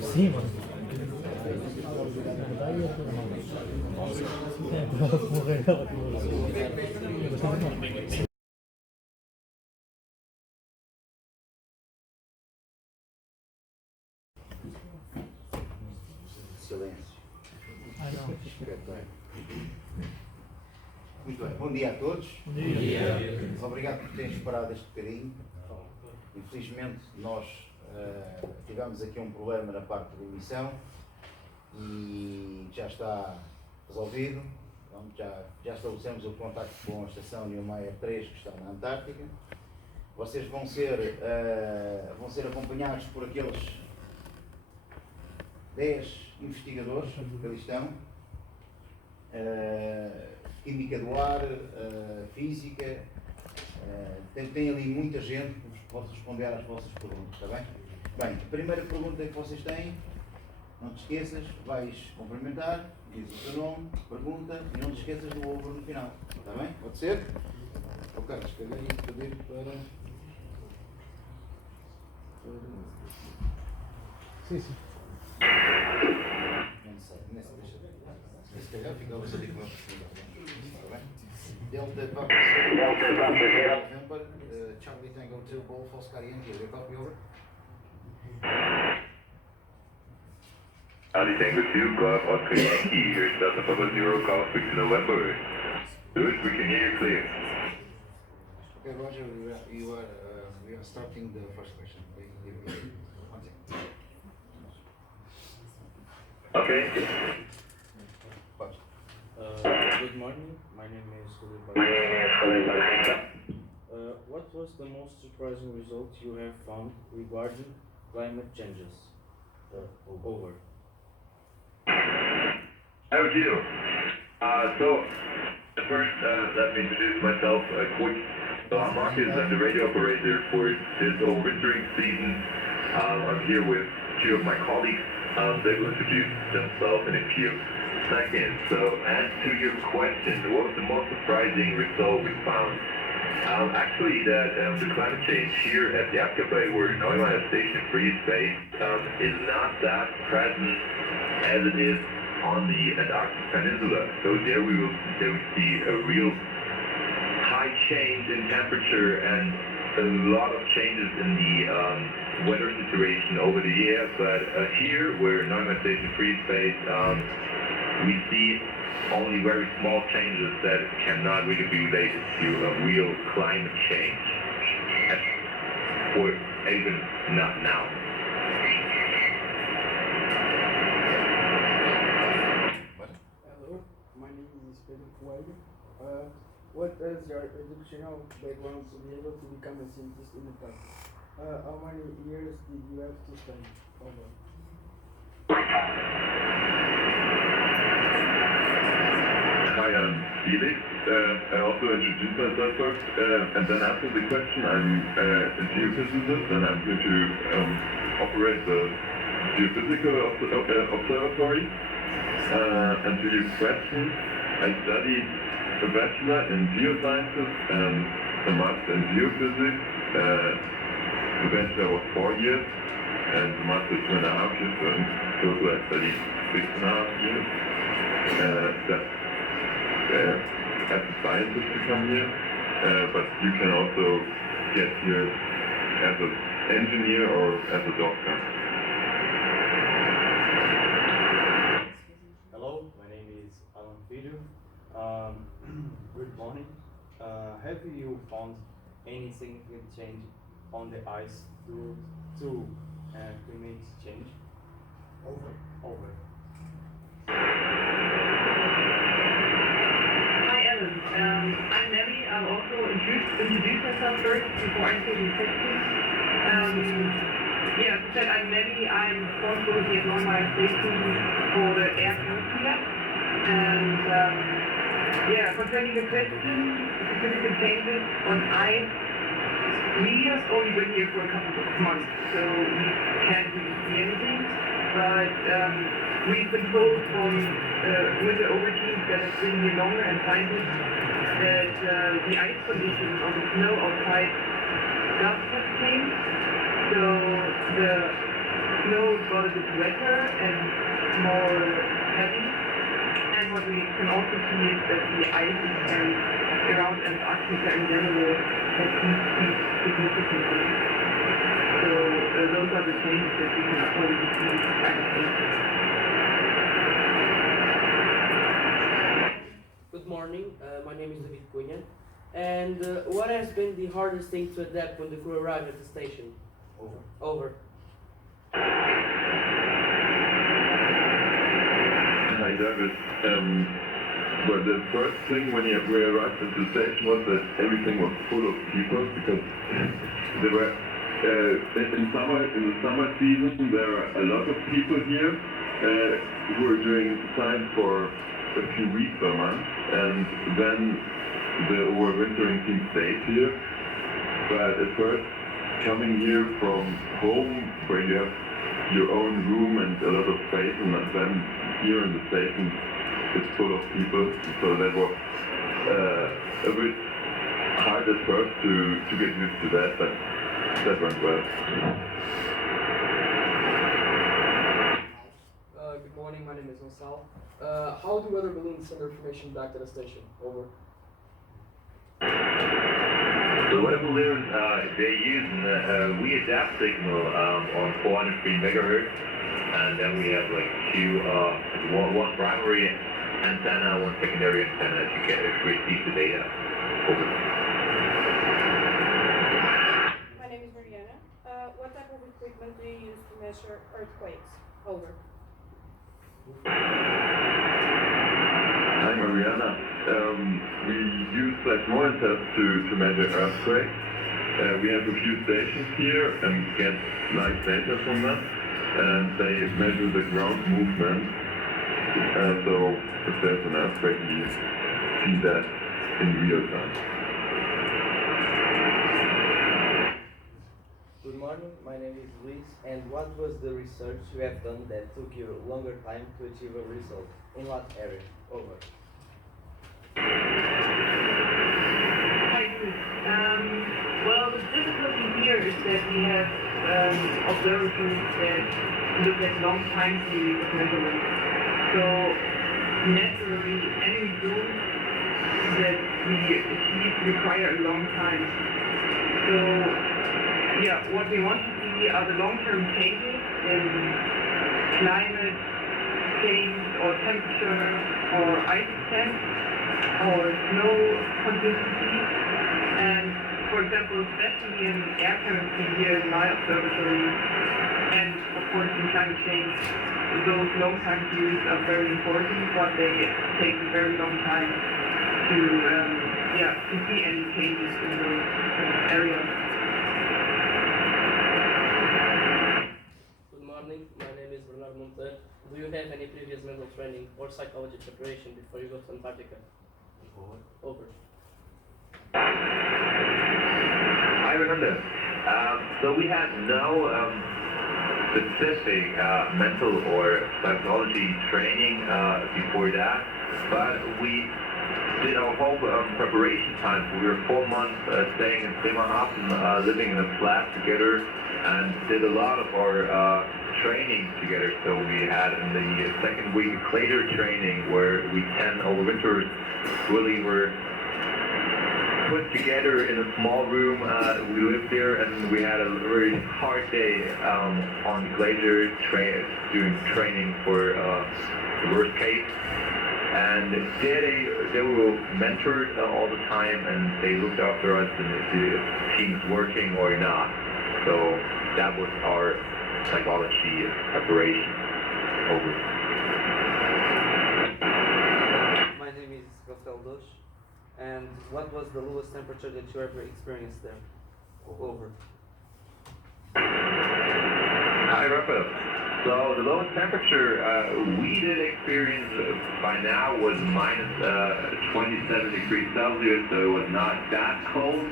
Sim, mano. Silêncio. Muito bem, bom dia a todos. Bom dia. Obrigado por terem esperado este bocadinho. Infelizmente nós tivemos aqui um problema na parte da emissão e já está resolvido. Já estabelecemos o contacto com a estação Neumayer III que está na Antártica. Vocês vão ser acompanhados por aqueles 10 investigadores que ali estão. Química do ar, física, tem ali muita gente que pode responder às vossas perguntas, está bem? Bem, a primeira pergunta que vocês têm, não te esqueças, vais cumprimentar, dizes o teu nome, pergunta e não te esqueças do over no final, está bem? Pode ser? Ok, escrever e pedir para... Sim, sim. Não sei, se calhar fica a luz ali com a está bem? Delta Papa November, Charlie Tango 2, Ball, Oscar Yankee, your copy over? Charlie Tango 2, Golf, Oscar Yankee, here's Delta Papa 0, Golf, Victor November. Good, we can hear you clear. Okay, Roger, we are starting the first question. One second. Okay. Good morning, my name is Julio. What was the most surprising result you have found regarding climate changes? Over. How would you? So, first, let me introduce myself quick. So I'm Marcus, I'm the radio operator for this whole wintering season. I'm here with two of my colleagues. They will introduce themselves in a few seconds. So, as to your question, what was the most surprising result we found? Actually, that the climate change here at the ATEC where Neumayer Station III is based is not that present as it is on the Antarctic Peninsula. So there we will see a real high change in temperature and a lot of changes in the weather situation over the year. But here, where Neumayer Station III is based, we see only very small changes that cannot really be related to a real climate change, or even not now. Hello, my name is Pedro Coelho. What is your educational background to be able to become a scientist in the past? How many years did you have to study? Over. Hi, I'm Felix. I also introduced myself first, and then after the question, I'm a geophysicist, and I'm here to operate the geophysical observatory. And to your question, I studied a bachelor in geosciences and a master in geophysics. The bachelor was 4 years, and the master 2.5 years, so in total I studied 6.5 years. As a scientist to come here, but you can also get here as an engineer or as a doctor. Hello, my name is Alan Filho. Good morning. Have you found any significant change on the ice due to climate change? Over. I'm Nelly. I'll also introduce myself first before answering the question. As I said, I'm Nelly. I'm responsible here at Neumayer Station for the air chemistry lab. And concerning the question, significant changes on ice, we have only been here for a couple of months, so we can't really see anything. But we've been told from winter overseas that have been here longer and scientists that the ice conditions on the snow outside does have changed. So the snow got a bit wetter and more heavy. And what we can also see is that the ice around Antarctica in general has decreased significantly. So those are the changes that we can already see currently. Good morning, my name is David Cunha. And what has been the hardest thing to adapt when the crew arrived at the station? Over. Hi, David. Well, the first thing when we arrived at the station was that everything was full of people because there were in the summer season there are a lot of people here who are doing science for a few weeks or months, and then the overwintering team stayed here. But at first, coming here from home where you have your own room and a lot of space, and then here in the station it's full of people, so that was a bit hard at first to get used to that, but that went well. Good morning, my name is Gonçalo. How do weather balloons send information back to the station? Over. The weather balloons, they use a VHF signal on 403 megahertz, and then we have like one primary antenna, one secondary antenna to receive the data. Over. My name is Mariana. What type of equipment do you use to measure earthquakes? Over. Hi Mariana. We use seismometers to measure earthquakes. We have a few stations here and get live data from them, and they measure the ground movement. So if there's an earthquake, we see that in real time. Good morning, my name is Luis, and what was the research you have done that took you a longer time to achieve a result? In what area? Over. Hi, Luis. Well, the difficulty here is that we have observatories that look at long time series of measurements. So naturally, any results that we achieve require a long time. So yeah, what we want to see are the long-term changes in climate change or temperature or ice extent or snow consistency. And for example, especially in air chemistry here in my observatory, and of course in climate change, those long time series are very important, but they take a very long time to see any changes in those areas. Good morning, my name is Bernard Monte. Do you have any previous mental training or psychology preparation before you go to Antarctica? Over. I remember. So we had no specific mental or psychology training before that, but we did our whole preparation time. We were 4 months staying in Bremerhaven, living in a flat together, and did a lot of our training together. So we had in the second week Clader training, where we 10 overwinters really were put together in a small room. We lived there, and we had a very hard day on Glacier doing training for the worst case. And they were mentored all the time, and they looked after us and if the team's working or not. So that was our psychology preparation. Over. My name is Rafael Dosh, and what was the lowest temperature that you ever experienced there? Over. Hi, Rafael. So the lowest temperature we did experience by now was minus 27 degrees Celsius, so it was not that cold.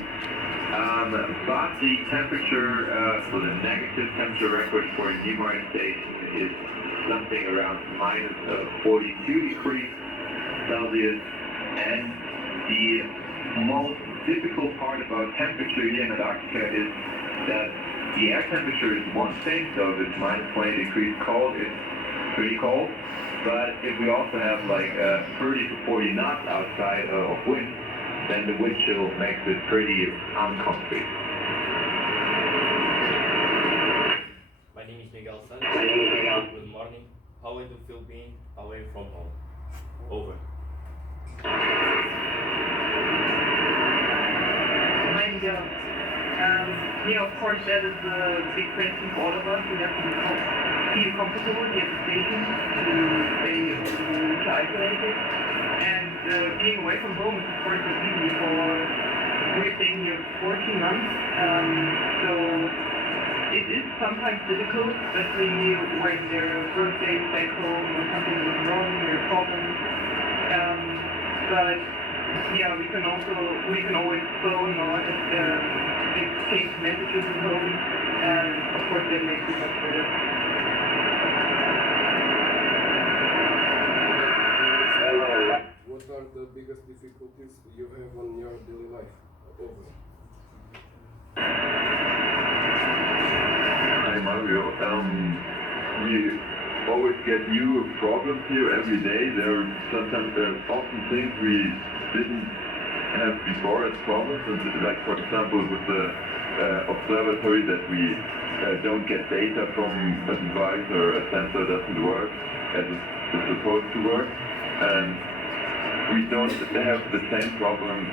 But the temperature for the negative temperature record for Neumayer station is something around minus 42 degrees Celsius. And the most difficult part about temperature here in Antarctica is that the air temperature is one thing, so if it's minus 20 degrees cold, it's pretty cold. But if we also have like 30 to 40 knots outside of wind, then the wind chill makes it pretty uncomfy. My name is Miguel Santos. Good morning. How do you feel being away from home? Over. Hi, Miguel. Yeah, of course, that is a big question for all of us. We have to feel comfortable at the station to stay isolated. And being away from home is, of course, not easy we're staying here 14 months. So it is sometimes difficult, especially when there are birthdays back home or something is wrong, there are problems. But yeah, we can always phone or exchange messages at home, and of course that makes it much better. What are the biggest difficulties you have on your daily life? Over. Hi Mario. We always get new problems here every day. There's often things we didn't have before as problems, and like for example with the observatory that we don't get data from a device or a sensor doesn't work as it's supposed to work, and we don't have the same problem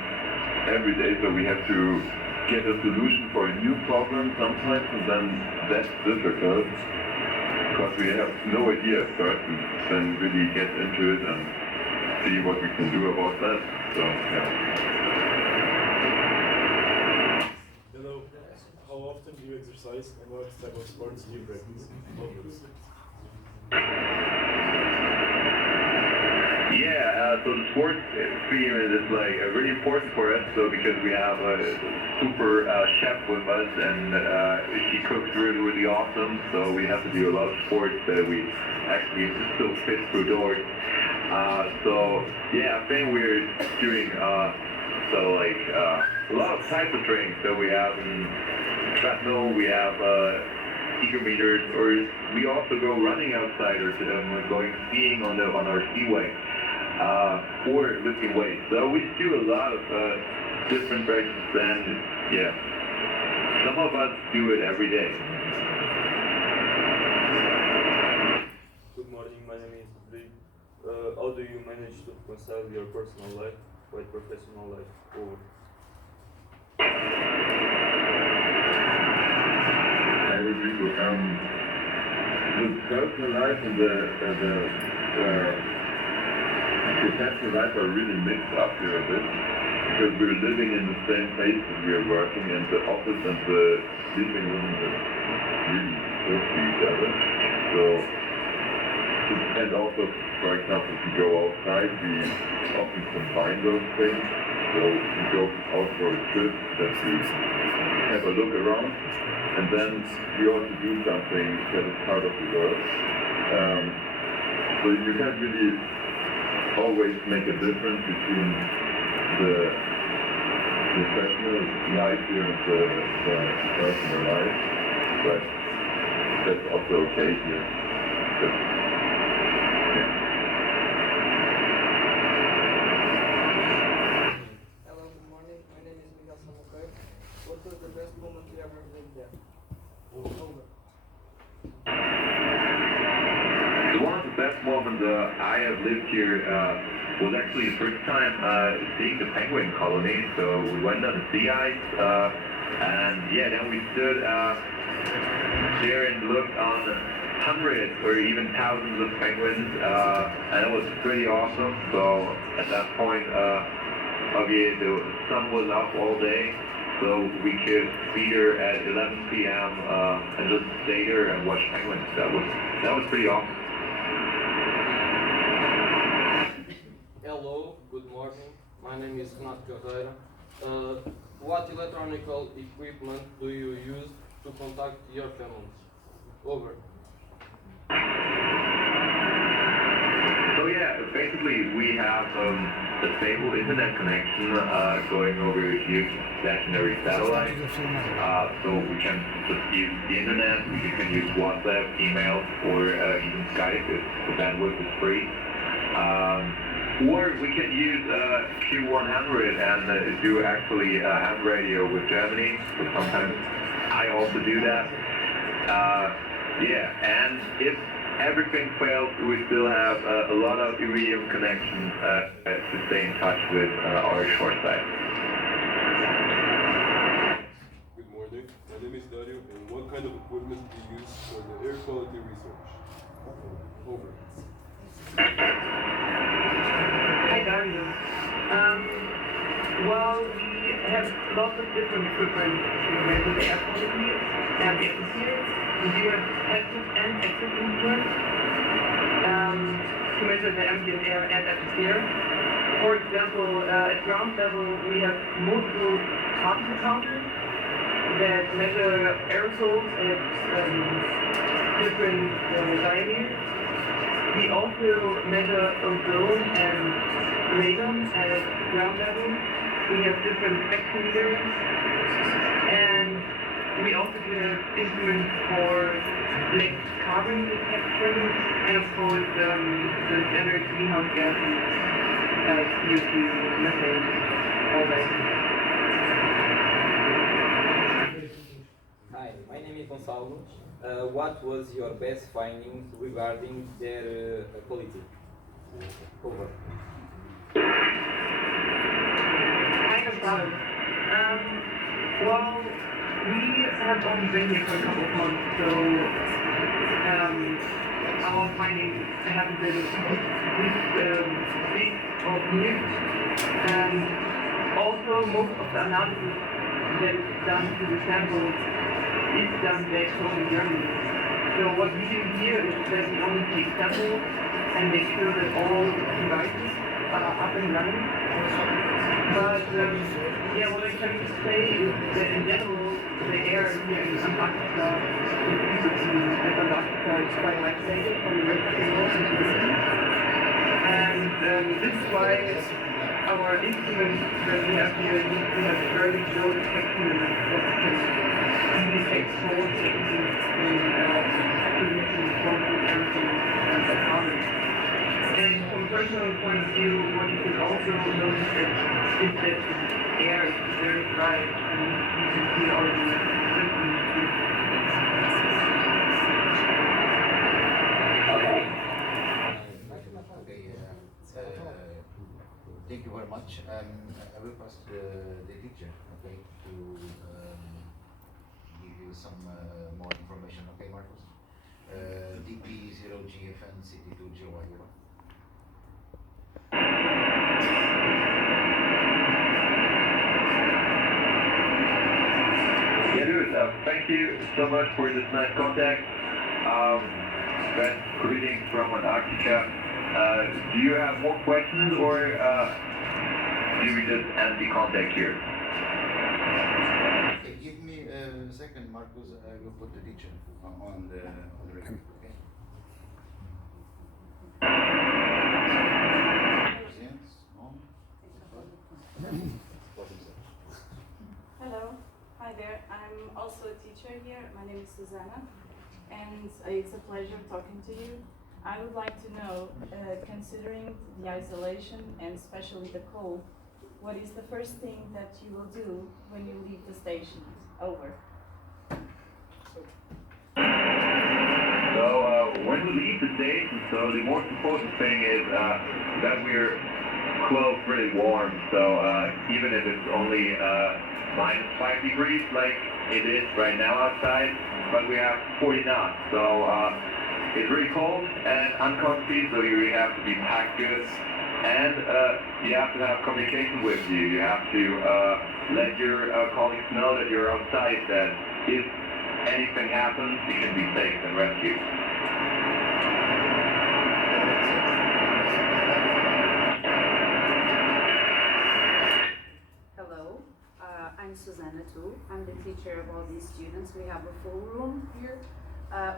every day, so we have to get a solution for a new problem sometimes, and then that's difficult because we have no idea first, and then really get into it and see what we can do about that. So yeah. Hello. How often do you exercise and what type of sports do you practice? Yeah, so the sports stream is like really important for us. So because we have a super chef with us, and she cooks really awesome. So we have to do a lot of sports that we actually still fit through doors. So yeah, I think we're doing a lot of types of training. So we have treadmill, we have ecometers, or we also go running outside, or going skiing on our skiway, or lifting weights. So we do a lot of different races, and yeah, some of us do it every day. Good morning, my name is Bree. How do you manage to reconcile your personal life with professional life? Over. The personal life and the professional life are really mixed up here a bit, because we're living in the same place that we are working, and the office and the living room is really close to each other. So, and also, for example, if we go outside, we often combine those things. So we go out for a trip, that we have a look around, and then we also do something that is part of the work. So you can't really always make a difference between the professional life here and the personal life, but that's also okay here. Hello, good morning. My name is Miguel Samuel. What was the best moment you ever lived there? Over. One of the best moments I have lived here was actually the first time seeing the penguin colony. So we went on the sea ice, and yeah, then we stood there and looked on hundreds or even thousands of penguins, and it was pretty awesome. So at that point, the sun was up all day, so we could be there at 11 p.m. And just stay there and watch penguins. That was pretty awesome. Hello, good morning. My name is contatarem. What electronic equipment do you use to contact your families? Over. So yeah, basically we have a stable internet connection going over geostationary satellite. So we can just use the internet, we can use WhatsApp, email, or even Skype if the bandwidth is free. Or we can use Q100 and do actually ham radio with Germany. So sometimes I also do that. Yeah, and if everything fails, we still have a lot of iridium connections to stay in touch with our shore site. Good morning. My name is Dario, and what kind of equipment do you use for the air quality research? Over. Hi, Dario. Well, we have lots of different equipment to measure the air quality and the atmosphere. We do have passive and active instruments to measure the ambient air and atmosphere. For example, at ground level, we have multiple particle counters that measure aerosols at different diameters. We also measure ozone and radon at ground level. We have different spectrometers, and we also have instruments for black carbon detection, and of course the standard greenhouse gases like CO2, methane, all that. Hi, my name is Gonçalo. What was your best finding regarding their quality? Over. Kind of both. Well, we have only been here for a couple of months, so our findings haven't been this big or new. And also, most of the analysis that is done to the samples is done back home in Germany. So what we do here is that we only take samples and make sure that all devices are up and running. But yeah, what I can say is that in general, the air here in Antarctica is quite isolated from the rest of the world and the sea. And this is why our instruments that we have here need to have very low detection limits that we can easily export in acquisitions from the aerosols and carbon. And from a personal point of view, what you can also notice is that the air is very dry, and you can see all the symptoms too. Thank you very much. I will pass the teacher, okay, to give you some more information, okay, Marcos? DP0GFN CT2GY. Yeah, dude, thank you so much for this nice contact. Ben, greetings from Antarctica. Do you have more questions, or do we just end the contact here? Okay, give me a second, Marcus. I will put the teacher on the record, okay? Hello, hi there. I'm also a teacher here. My name is Susanna, and it's a pleasure talking to you. I would like to know, considering the isolation and especially the cold, what is the first thing that you will do when you leave the station? Over. So when we leave the station, so the most important thing is that we're clothed really warm. So even if it's only -5 degrees like it is right now outside, but we have 40 knots. So It's very cold and uncomfy, so you really have to be packed good. And you have to have communication with you. You have to let your colleagues know that you're outside, that if anything happens, you can be saved and rescued. Hello, I'm Susanna too. I'm the teacher of all these students. We have a full room here.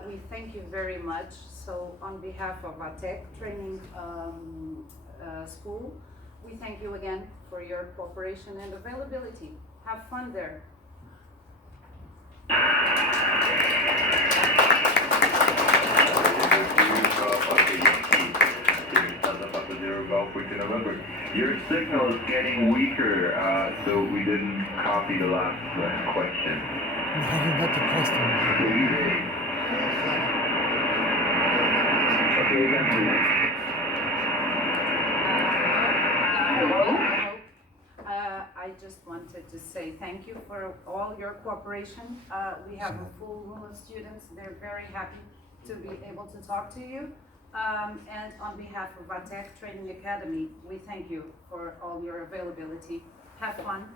We thank you very much. So on behalf of ATEC Training School, we thank you again for your cooperation and availability. Have fun there. Your signal is getting weaker, so we didn't copy the last question. Not the question. I just wanted to say thank you for all your cooperation. We have a full room of students. They're very happy to be able to talk to you. And on behalf of ATEC Training Academy, we thank you for all your availability. Have fun.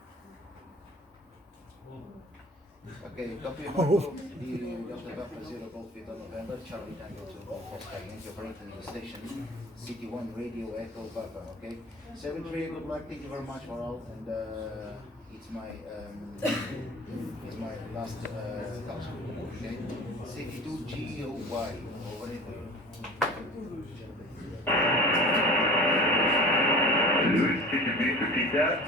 Ok, copy Marco di Delta Papa Zero Golf Vita November, Charlie Tango to Golf Oscar Yankee operating the station, City 1 Radio Echo Papa, okay? 7-3, good luck, thank you very much for all, and it's my last task, okay? City 2 GOY, over it for you. Louis, could you please repeat that?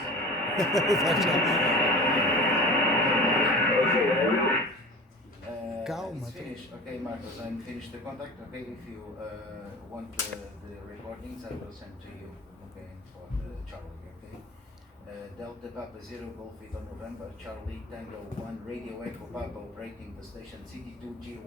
It's finished. Okay, Marcos, I'm finished the contact. Okay, if you want the recordings, I will send to you. Okay, for the Charlie. Okay, Delta Papa Zero Golf Vita November, Charlie Tango 1 Radio Echo Papa operating the station City 2 GY.